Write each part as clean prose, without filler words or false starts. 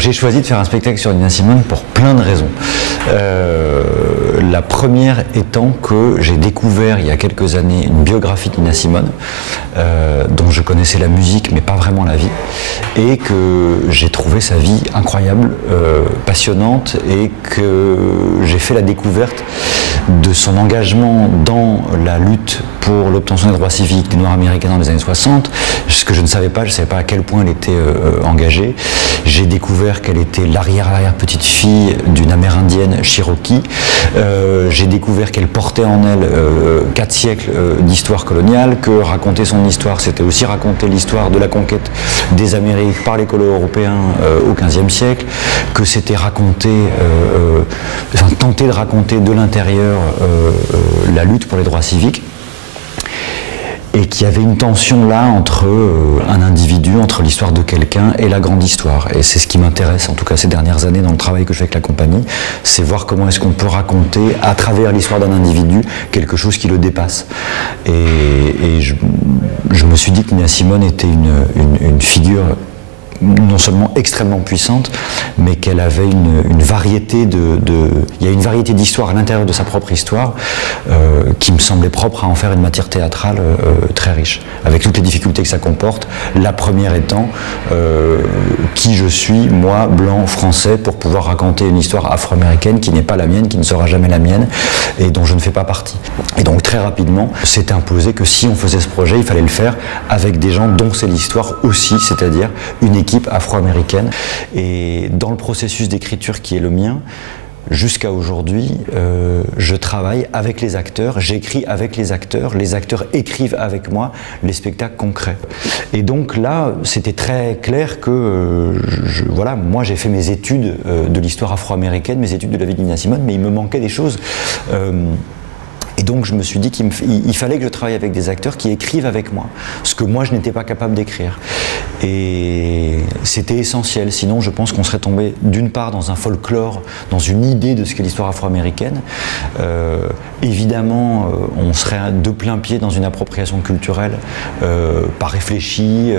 J'ai choisi de faire un spectacle sur Nina Simone pour plein de raisons. La première étant que j'ai découvert il y a quelques années une biographie de Nina Simone, dont je connaissais la musique mais pas vraiment la vie, et que j'ai trouvé sa vie incroyable, passionnante, et que j'ai fait la découverte de son engagement dans la lutte pour l'obtention des droits civiques des Noirs américains dans les années 60, ce que je ne savais pas à quel point elle était engagée. J'ai découvert qu'elle était l'arrière-petite-fille d'une amérindienne Cherokee. J'ai découvert qu'elle portait en elle 4 siècles d'histoire coloniale, que raconter son histoire, c'était aussi raconter l'histoire de la conquête des Amériques par les colons européens au XVe siècle, que c'était tenter de raconter de l'intérieur la lutte pour les droits civiques, et qu'il y avait une tension là entre un individu, entre l'histoire de quelqu'un et la grande histoire. Et c'est ce qui m'intéresse, en tout cas ces dernières années, dans le travail que je fais avec la compagnie, c'est voir comment est-ce qu'on peut raconter, à travers l'histoire d'un individu, quelque chose qui le dépasse. Et je me suis dit que Nina Simone était une figure non seulement extrêmement puissante, mais qu'elle avait une variété il y a une variété d'histoires à l'intérieur de sa propre histoire qui me semblait propre à en faire une matière théâtrale très riche, avec toutes les difficultés que ça comporte. La première étant qui je suis, moi, blanc, français, pour pouvoir raconter une histoire afro-américaine qui n'est pas la mienne, qui ne sera jamais la mienne, et dont je ne fais pas partie. Et donc très rapidement, s'est imposé que si on faisait ce projet, il fallait le faire avec des gens dont c'est l'histoire aussi, c'est-à-dire une équipe afro-américaine. Et dans le processus d'écriture qui est le mien, jusqu'à aujourd'hui, je travaille avec les acteurs, j'écris avec les acteurs écrivent avec moi les spectacles concrets. Et donc là, c'était très clair que, voilà, moi j'ai fait mes études de l'histoire afro-américaine, mes études de la vie de Nina Simone, mais il me manquait des choses. Et donc je me suis dit qu'il fallait que je travaille avec des acteurs qui écrivent avec moi, ce que moi je n'étais pas capable d'écrire. Et c'était essentiel, sinon je pense qu'on serait tombé d'une part dans un folklore, dans une idée de ce qu'est l'histoire afro-américaine. Évidemment, on serait de plein pied dans une appropriation culturelle, pas réfléchie,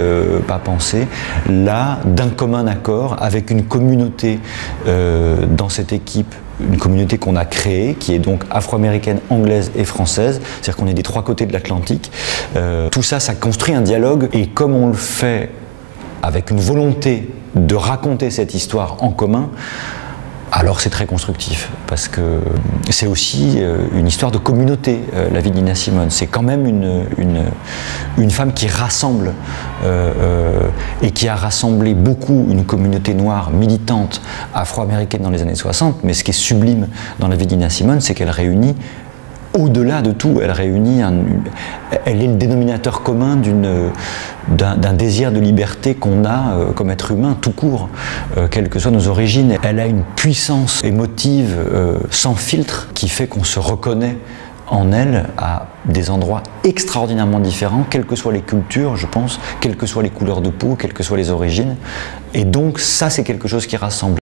pas pensée. Là, d'un commun accord, avec une communauté dans cette équipe, une communauté qu'on a créée, qui est donc afro-américaine, anglaise et française, c'est-à-dire qu'on est des 3 côtés de l'Atlantique. Tout ça, ça construit un dialogue, et comme on le fait avec une volonté de raconter cette histoire en commun, alors c'est très constructif, parce que c'est aussi une histoire de communauté, la vie de Nina Simone. C'est quand même une femme qui rassemble, et qui a rassemblé beaucoup une communauté noire militante afro-américaine dans les années 60, mais ce qui est sublime dans la vie de Nina Simone, c'est qu'elle réunit, au-delà de tout, elle est le dénominateur commun d'un désir de liberté qu'on a comme être humain tout court, quelles que soient nos origines. Elle a une puissance émotive sans filtre qui fait qu'on se reconnaît en elle à des endroits extraordinairement différents, quelles que soient les cultures, je pense, quelles que soient les couleurs de peau, quelles que soient les origines. Et donc ça, c'est quelque chose qui rassemble.